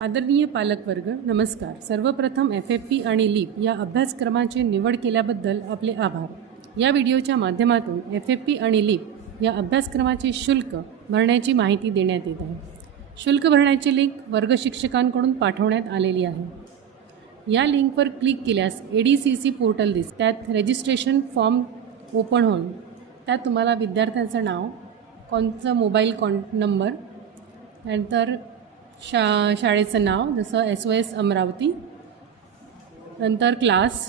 आदरणीय पालकवर्ग नमस्कार. सर्वप्रथम FFP आणि लीप या अभ्यासक्रमाची निवड केल्याबद्दल आपले आभार. या व्हिडिओच्या माध्यमातून FFP आणि लीप या अभ्यासक्रमाचे शुल्क भरण्याची माहिती देण्यात येत आहे. शुल्क भरण्याची लिंक वर्ग शिक्षकांकडून पाठवण्यात आलेली आहे. या लिंकवर क्लिक केल्यास ADCC पोर्टल दिसेल. त्यात रजिस्ट्रेशन फॉर्म ओपन होईल. त्यात तुम्हाला विद्यार्थ्यांचं नाव, कोणतं मोबाईल नंबर, नंतर शाळेचं नाव जसं SOS अमरावती, नंतर क्लास,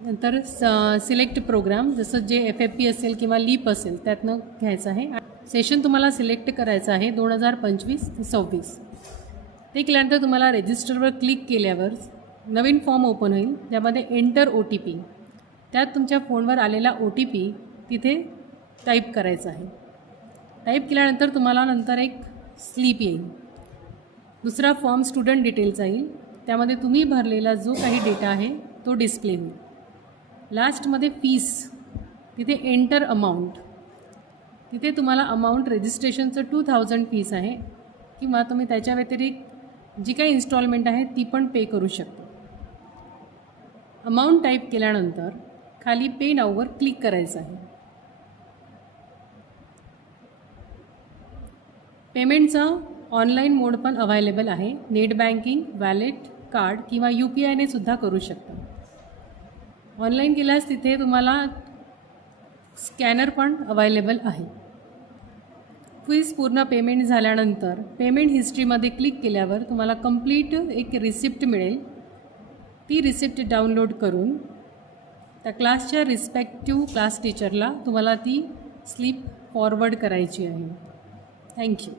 नंतर सिलेक्ट प्रोग्राम जसं जे FFP असेल किंवा लीप असेल त्यातनं घ्यायचं आहे. सेशन तुम्हाला सिलेक्ट करायचं आहे 2025 ते 26. ते केल्यानंतर तुम्हाला रजिस्टरवर क्लिक केल्यावर नवीन फॉर्म ओपन होईल. त्यामध्ये एंटर OTP, त्यात तुमच्या फोनवर आलेला OTP तिथे टाईप करायचा आहे. टाईप केल्यानंतर तुम्हाला नंतर एक स्लिप येईल. दुसरा फॉर्म स्टुडंट डिटेल्सचा येईल. त्यामध्ये तुम्ही भरलेला जो काही डेटा आहे तो डिस्प्ले होईल. लास्टमध्ये फीस, तिथे एंटर अमाऊंट, तिथे तुम्हाला अमाऊंट रजिस्ट्रेशनचं 2000 फीस आहे किंवा तुम्ही त्याच्या व्यतिरिक्त जी काही इन्स्टॉलमेंट आहे ती पण पे करू शकता. अमाऊंट टाईप केल्यानंतर खाली पे नाऊवर क्लिक करायचं आहे. पेमेंटचं ऑनलाईन मोड पण अवेलेबल आहे. नेट बँकिंग, वॅलेट, कार्ड किंवा UPIने सुद्धा करू शकता. ऑनलाईन केल्यास तिथे तुम्हाला स्कॅनर पण अवेलेबल आहे. फीस पूर्ण पेमेंट झाल्यानंतर पेमेंट हिस्ट्रीमध्ये क्लिक केल्यावर तुम्हाला कंप्लीट एक रिसिप्ट मिळेल. ती रिसिप्ट डाउनलोड करून त्या क्लासच्या रिस्पेक्टिव्ह क्लास टीचरला तुम्हाला ती स्लिप फॉरवर्ड करायची आहे. थँक्यू.